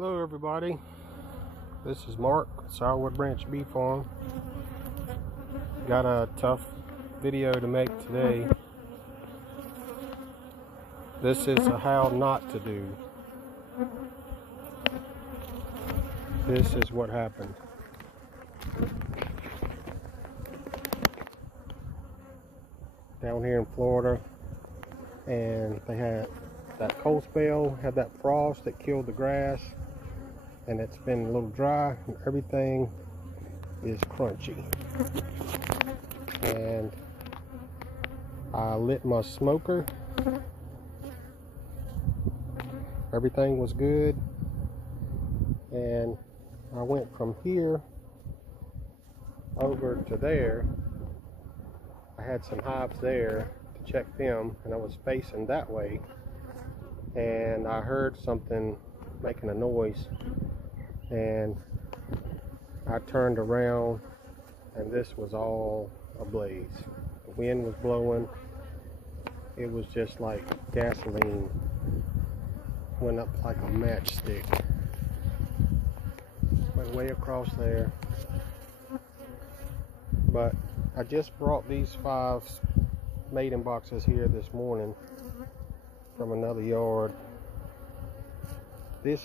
Hello everybody, this is Mark, Sourwood Branch Bee Farm. Got a tough video to make today. This is a how not to do. This is what happened. Down here in Florida, and they had that cold spell, had that frost that killed the grass, and it's been a little dry and everything is crunchy. And I lit my smoker, everything was good, and I went from here over to there. I had some hives there to check them, and I was facing that way, and I heard something making a noise, and I turned around, and this was all ablaze. The wind was blowing. It was just like gasoline went up like a matchstick. Went way across there. But I just brought these 5 maiden boxes here this morning from another yard. This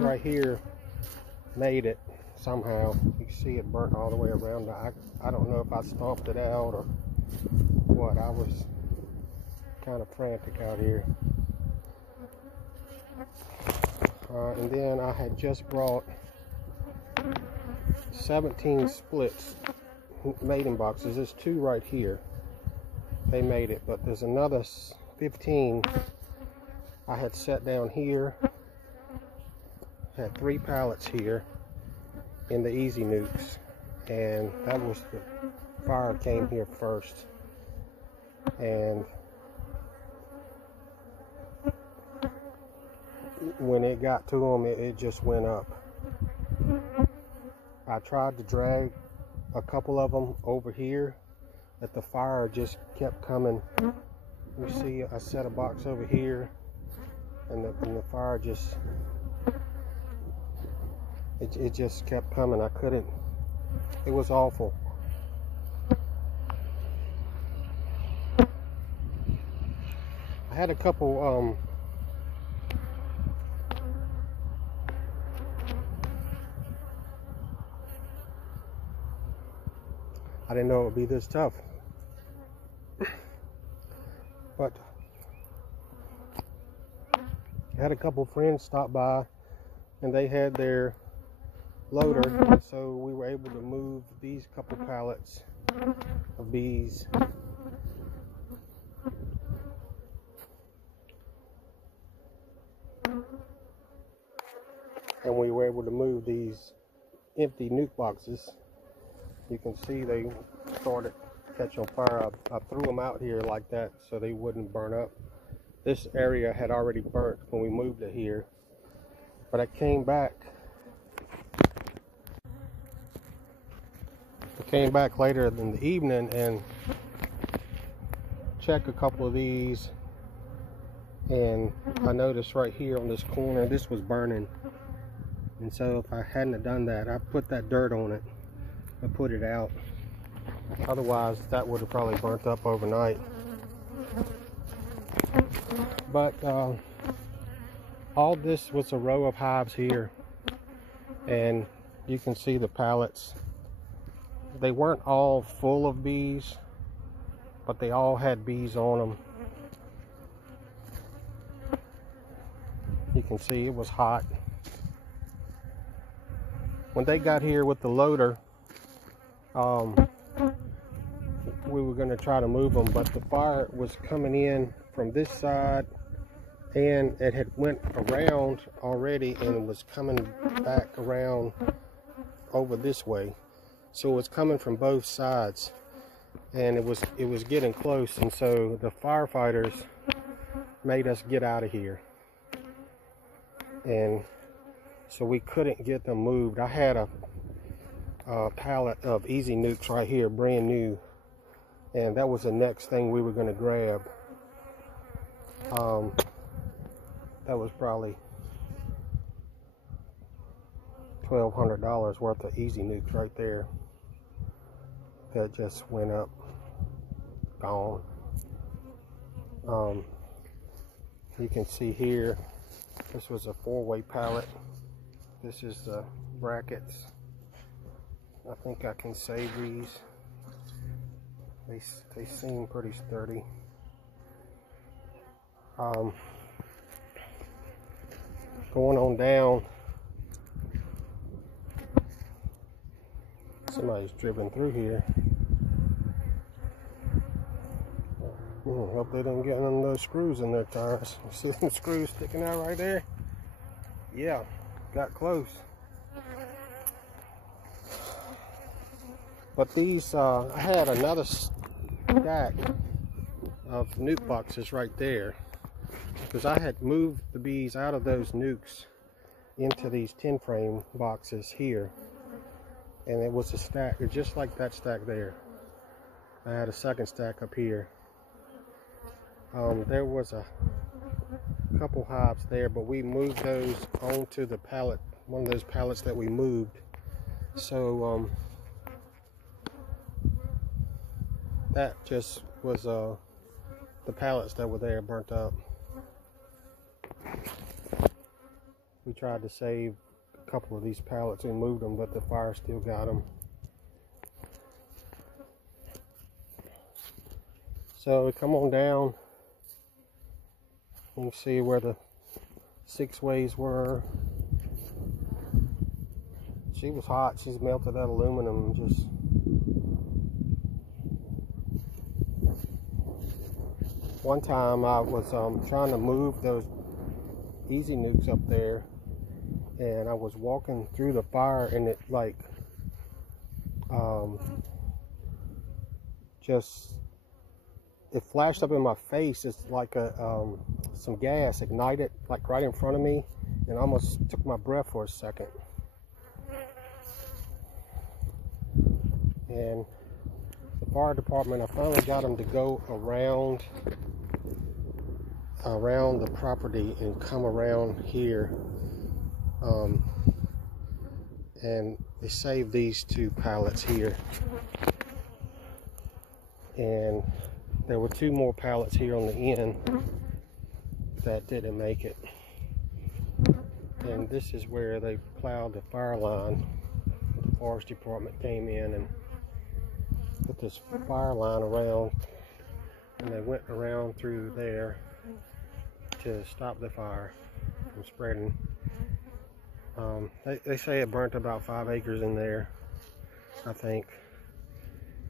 right here made it somehow. You can see it burnt all the way around. I don't know if I stomped it out or what. I was kind of frantic out here. And then I had just brought 17 splits maiden boxes. There's 2 right here. They made it, but there's another 15 I had set down here. Had 3 pallets here in the easy nukes, and that was the fire came here first, and when it got to them, it just went up. I tried to drag a couple of them over here, but the fire just kept coming. You see, I set a box over here, and the fire just it just kept coming. I couldn't. It was awful. I had a couple I didn't know it would be this tough, but I had a couple friends stop by, and they had their loader, so we were able to move these couple pallets of bees. And we were able to move these empty nuke boxes. You can see they started catching on fire. I threw them out here like that so they wouldn't burn up. This area had already burnt when we moved it here, but I came back later in the evening and checked a couple of these, and I noticed right here on this corner this was burning. And so if I hadn't have done that, I put that dirt on it and put it out. Otherwise that would have probably burnt up overnight. But all this was a row of hives here, and you can see the pallets. They weren't all full of bees, but they all had bees on them. You can see it was hot. When they got here with the loader, we were going to try to move them, but the fire was coming in from this side, and it had went around already and was coming back around over this way. So it was coming from both sides, and it was getting close, and so the firefighters made us get out of here, and so we couldn't get them moved. I had a pallet of easy nukes right here, brand new, and that was the next thing we were going to grab. That was probably $1,200 worth of easy nukes right there that just went up, gone. You can see here, this was a 4-way pallet. This is the brackets. I think I can save these. They seem pretty sturdy. Going on down, somebody's driven through here. Hope they didn't get none of those screws in their tires. You see some screws sticking out right there? Yeah, got close. But these, I had another stack of nuke boxes right there, because I had moved the bees out of those nukes into these 10 frame boxes here, and it was a stack just like that stack there. I had a second stack up here. There was a couple hives there, but we moved those onto the pallet, one of those pallets that we moved. So that just was the pallets that were there burnt up. We tried to save a couple of these pallets and moved them, but the fire still got them. So we come on down. You can see where the 6 ways were. She was hot. She's melted that aluminum. Just one time I was trying to move those easy nukes up there, and I was walking through the fire, and it like it flashed up in my face. It's like some gas ignited like right in front of me, and almost took my breath for a second. And the fire department, I finally got them to go around the property and come around here, and they saved these 2 pallets here, and there were 2 more pallets here on the end that didn't make it. And this is where they plowed the fire line. The forest department came in and put this fire line around, and they went around through there to stop the fire from spreading. They say it burnt about 5 acres in there, I think.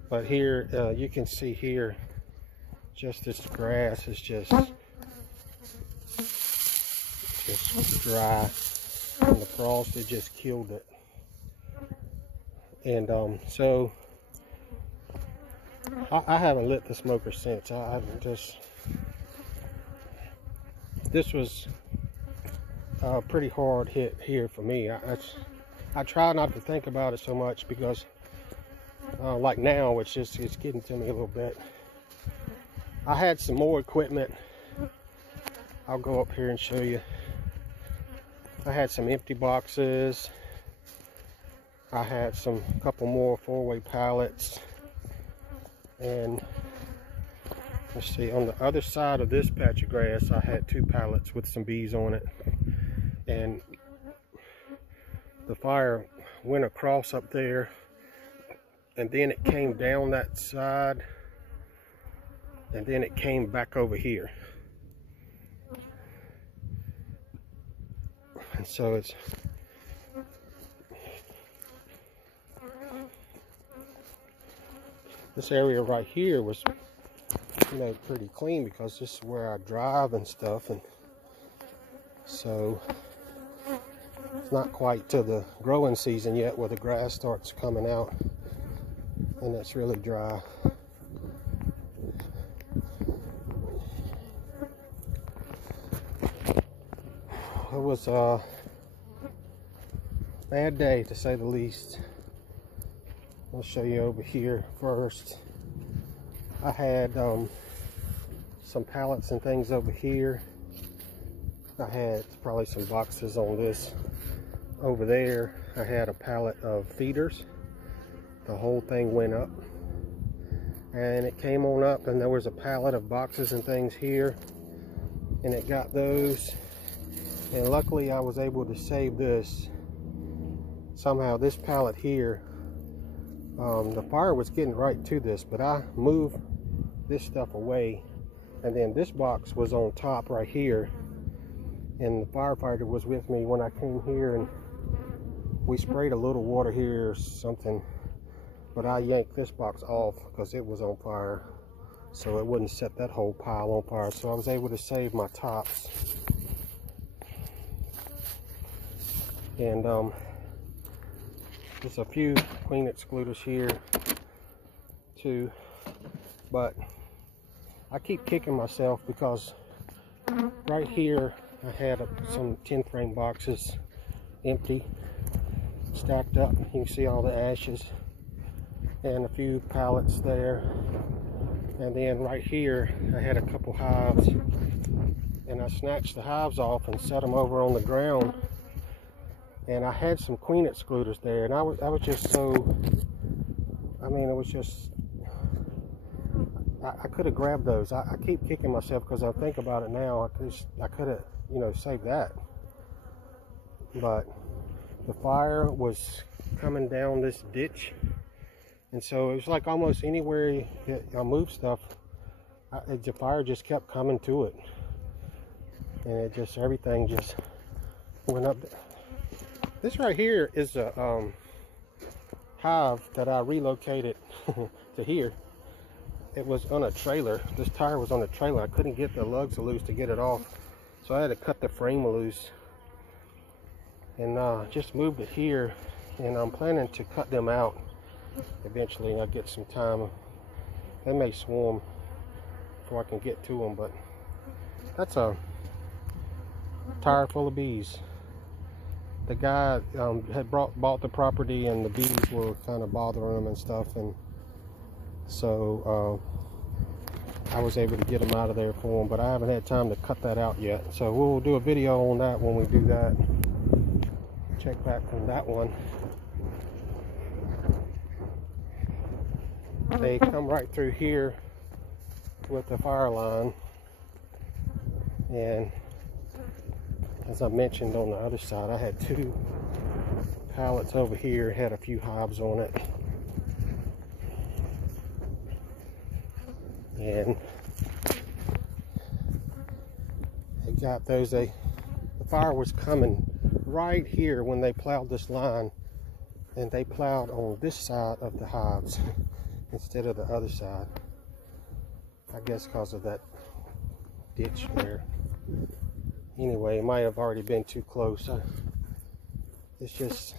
But here, you can see here, just this grass is just dry, and the frost, it just killed it. And so I haven't lit the smoker since. I haven't this was a pretty hard hit here for me. I try not to think about it so much, because like now it's getting to me a little bit. I had some more equipment. I'll go up here and show you. I had some empty boxes. I had a couple more 4-way pallets. And let's see, on the other side of this patch of grass, I had 2 pallets with some bees on it. And the fire went across up there, and then it came down that side, and then it came back over here. And so it's this area right here was, pretty clean, because this is where I drive and stuff, and so it's not quite to the growing season yet where the grass starts coming out and it's really dry. It was a bad day, to say the least. I'll show you over here first. I had some pallets and things over here. I had probably some boxes on this over there I had a pallet of feeders. The whole thing went up, and it came on up, and there was a pallet of boxes and things here, and it got those, and luckily I was able to save this. Somehow this pallet here, the fire was getting right to this, but I moved this stuff away, and then this box was on top right here, and the firefighter was with me when I came here, and we sprayed a little water here or something, but I yanked this box off because it was on fire, so it wouldn't set that whole pile on fire. So I was able to save my tops. And there's a few clean excluders here too, but I keep kicking myself because right here I had some 10 frame boxes empty, stacked up. You can see all the ashes, and a few pallets there. And then right here I had a couple hives, and I snatched the hives off and set them over on the ground. And I had some queen excluders there, and I was just so, I mean, it was just, I could have grabbed those. I keep kicking myself because I think about it now. I could have, you know, saved that. But the fire was coming down this ditch, and so it was like almost anywhere I moved stuff, the fire just kept coming to it, and it just, everything just went up. This right here is a hive that I relocated to here. It was on a trailer. This tire was on a trailer. I couldn't get the lugs loose to get it off, so I had to cut the frame loose, and just moved it here. And I'm planning to cut them out eventually. I'll get some time. They may swarm before I can get to them, but that's a tire full of bees. The guy had bought the property, and the bees were kind of bothering him and stuff, and so I was able to get them out of there for him, but I haven't had time to cut that out yet. So we'll do a video on that when we do that. Check back from that one. They come right through here with the fire line, and as I mentioned on the other side, I had 2 pallets over here, had a few hives on it, and they got those. The fire was coming right here when they plowed this line, and they plowed on this side of the hives instead of the other side, I guess because of that ditch there. Anyway, it might have already been too close. It's just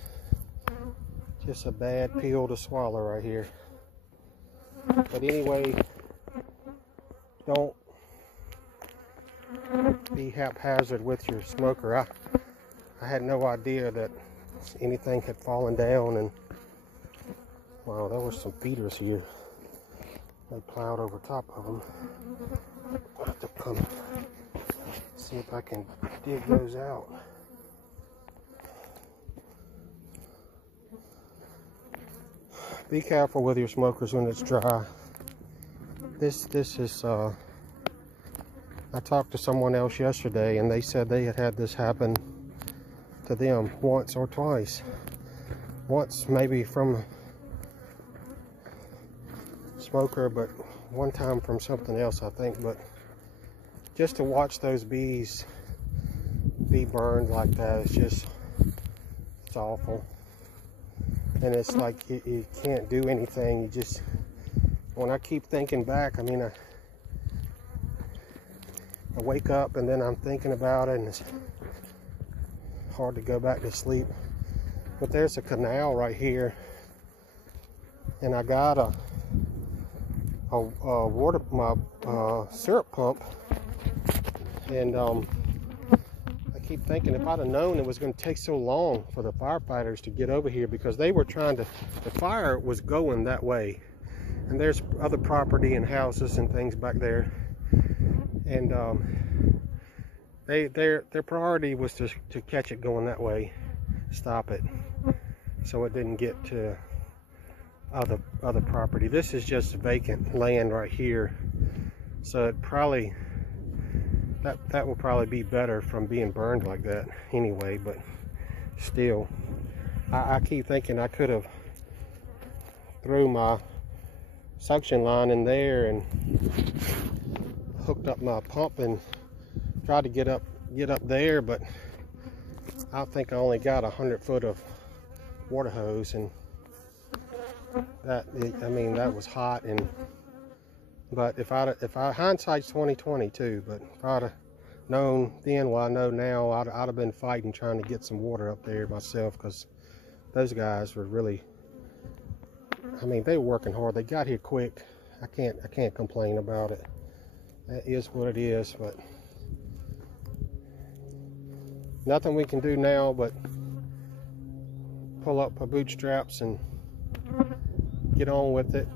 a bad pill to swallow right here. But anyway, don't be haphazard with your smoker. I had no idea that anything had fallen down, and wow, there were some feeders here. They plowed over top of them. I'll have to come see if I can dig those out. Be careful with your smokers when it's dry. This is I talked to someone else yesterday, and they said they had this happen to them once or twice. Once maybe from a smoker, but one time from something else, I think. But just to watch those bees be burned like that, it's awful. And it's like you can't do anything. You just, when I keep thinking back, I mean, I wake up and then I'm thinking about it, and it's hard to go back to sleep. But there's a canal right here, and I got a water, my syrup pump, and I keep thinking if I'd have known it was going to take so long for the firefighters to get over here, because they were trying to, the fire was going that way, and there's other property and houses and things back there, and their priority was to catch it going that way, stop it so it didn't get to other property. This is just vacant land right here, so it probably that will probably be better from being burned like that anyway. But still, I keep thinking I could have threw my suction line in there and hooked up my pump and tried to get up there, but I think I only got 100 foot of water hose, and I mean that was hot. And but if I hindsight's 20/20 too, but if I'd have known then what I know now, I'd have been fighting trying to get some water up there myself, because those guys were really, I mean, they were working hard. They got here quick. I can't complain about it. That is what it is. But nothing we can do now but pull up our bootstraps and get on with it.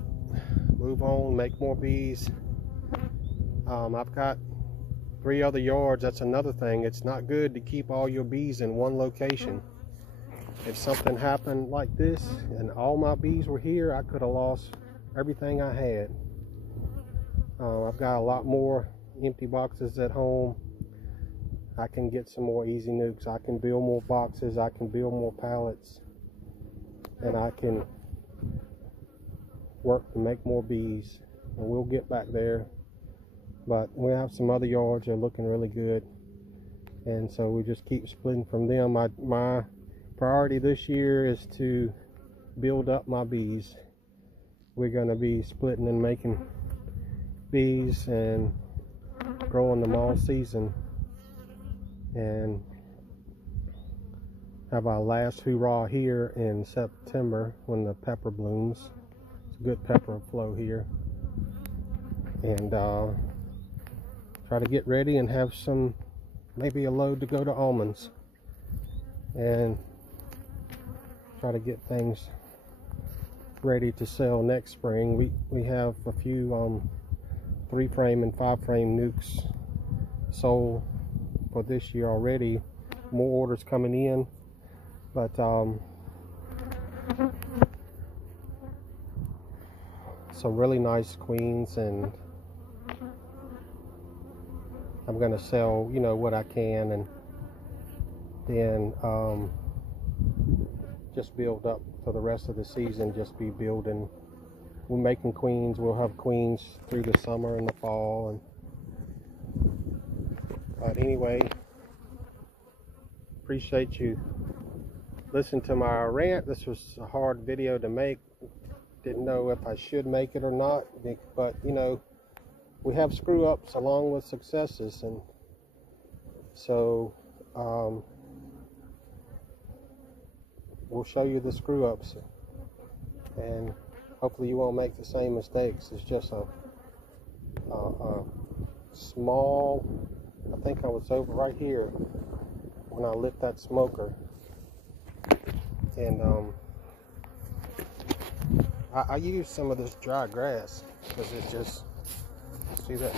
Move on, make more bees. I've got 3 other yards. That's another thing. It's not good to keep all your bees in one location. If something happened like this and all my bees were here, I could have lost everything I had. I've got a lot more empty boxes at home. I can get some more easy nukes. I can build more boxes. I can build more pallets, and I can work to make more bees, and we'll get back there. But we have some other yards that are looking really good, and so we just keep splitting from them. My priority this year is to build up my bees. We're going to be splitting and making bees and growing them all season, and have our last hoorah here in September when the pepper blooms. It's a good pepper flow here, and try to get ready and have some, maybe a load to go to almonds, and try to get things ready to sell next spring. We have a few 3-frame and 5-frame nukes sold for this year already. More orders coming in, but some really nice queens, and I'm gonna sell, you know, what I can, and then just build up for the rest of the season. Just be building. We're making queens. We'll have queens through the summer and the fall. But anyway, appreciate you listening to my rant. This was a hard video to make. Didn't know if I should make it or not, but you know, we have screw ups along with successes, and so we'll show you the screw ups, and hopefully you won't make the same mistakes. It's just a small, I think I was over right here when I lit that smoker, and I used some of this dry grass because it just, see that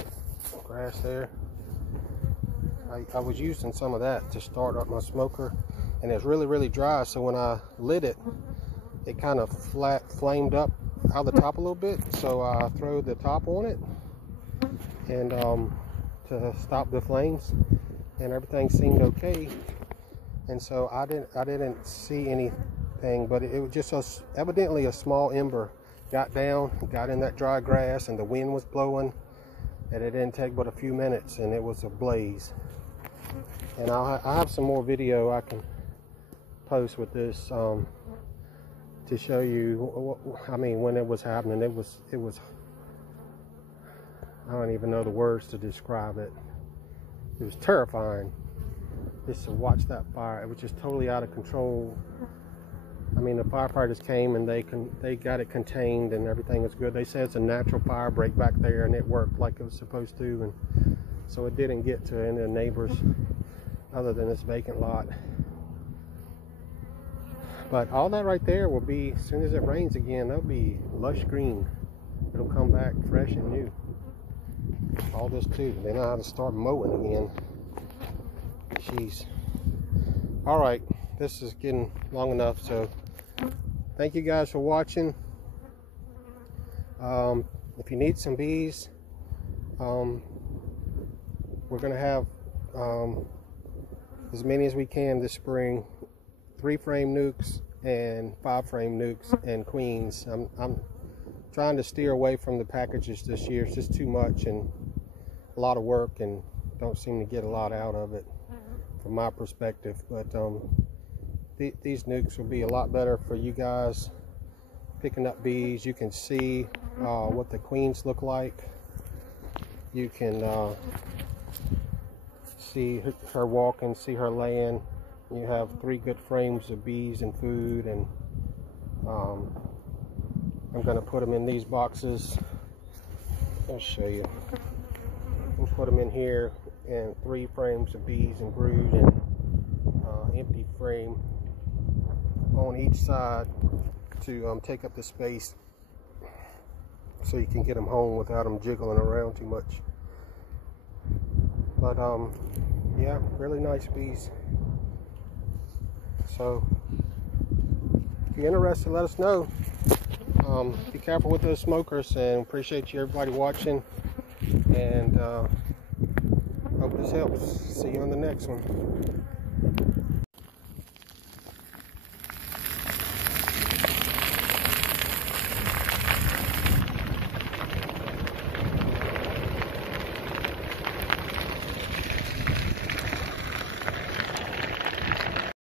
grass there? I was using some of that to start up my smoker, and it's really dry, so when I lit it, it kind of flamed up out the top a little bit, so I threw the top on it and to stop the flames, and everything seemed okay. And so I didn't see anything, but it was just evidently a small ember got down, got in that dry grass, and the wind was blowing, and it didn't take but a few minutes and it was ablaze. And I have some more video I can post with this to show you. I mean, when it was happening, it was I don't even know the words to describe it. It was terrifying just to watch that fire. It was just totally out of control. I mean, the firefighters came and they got it contained and everything was good. They said it's a natural fire break back there, and it worked like it was supposed to, and so it didn't get to any of the neighbors other than this vacant lot. But all that right there will be, as soon as it rains again, that'll be lush green. It'll come back fresh and new. All this too. They know how to start mowing again. Jeez. All right. this is getting long enough. So thank you guys for watching. If you need some bees, we're gonna have as many as we can this spring. 3-frame nukes and 5-frame nukes and queens. I'm trying to steer away from the packages this year. It's just too much and a lot of work, and don't seem to get a lot out of it from my perspective. But these nukes will be a lot better for you guys picking up bees. You can see what the queens look like. You can see her walking, see her laying. You have 3 good frames of bees and food, and I'm going to put them in these boxes. I'll show you. We'll put them in here, and 3 frames of bees and brood, and empty frame on each side to take up the space, so you can get them home without them jiggling around too much. But yeah, really nice bees. So if you're interested, let us know. Be careful with those smokers, and appreciate you everybody watching, and hope this helps. See you on the next one.